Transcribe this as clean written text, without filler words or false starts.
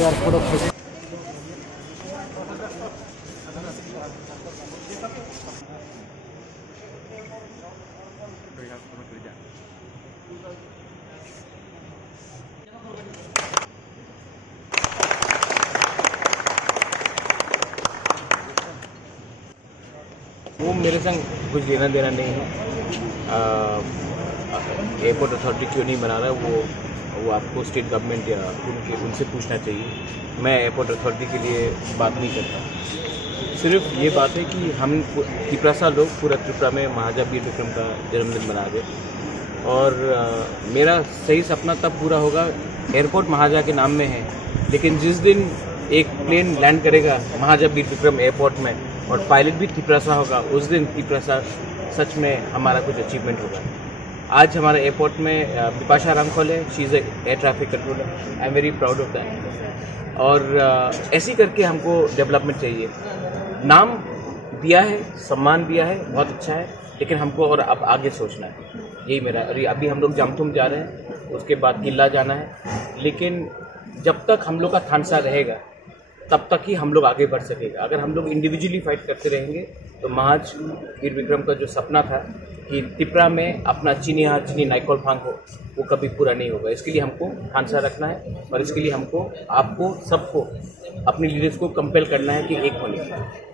यार पूरा वो मेरे संग कुछ लेना देना नहीं है। एयरपोर्ट अथॉरिटी क्यों नहीं बना रहा वो आपको स्टेट गवर्नमेंट या उनसे पूछना चाहिए। मैं एयरपोर्ट अथॉरिटी के लिए बात नहीं करता। सिर्फ ये बात है कि हम त्रिपुरा लोग पूरा त्रिपुरा में महाराजा वीर विक्रम का जन्मदिन मना रहे और मेरा सही सपना तब पूरा होगा। एयरपोर्ट महाराजा के नाम में है, लेकिन जिस दिन एक प्लेन लैंड करेगा महाराजा वीर विक्रम एयरपोर्ट में और पायलट भी त्रिपुरा होगा, उस दिन त्रिपुरा सच में हमारा कुछ अचीवमेंट होगा। आज हमारा एयरपोर्ट में बिपाशा रामखोल है, she is air traffic controller. I am very proud of that. और ऐसी करके हमको डेवलपमेंट चाहिए। नाम दिया है, सम्मान दिया है, बहुत अच्छा है, लेकिन हमको और अब आगे सोचना है। यही मेरा। अभी हम लोग जामथुम जा रहे हैं, उसके बाद किला जाना है, लेकिन जब तक हम लोग का थानसा रहेगा तब तक ही हम लोग आगे बढ़ सकेगा। अगर हम लोग इंडिविजुअली फाइट करते रहेंगे तो महाराज वीर विक्रम का जो सपना था कि त्रिपुरा में अपना चीनी नाइकोल फांग हो, वो कभी पूरा नहीं होगा। इसके लिए हमको थानसा रखना है और इसके लिए हमको आपको सबको अपने लीडर्स को कंपेल करना है कि एक होने की।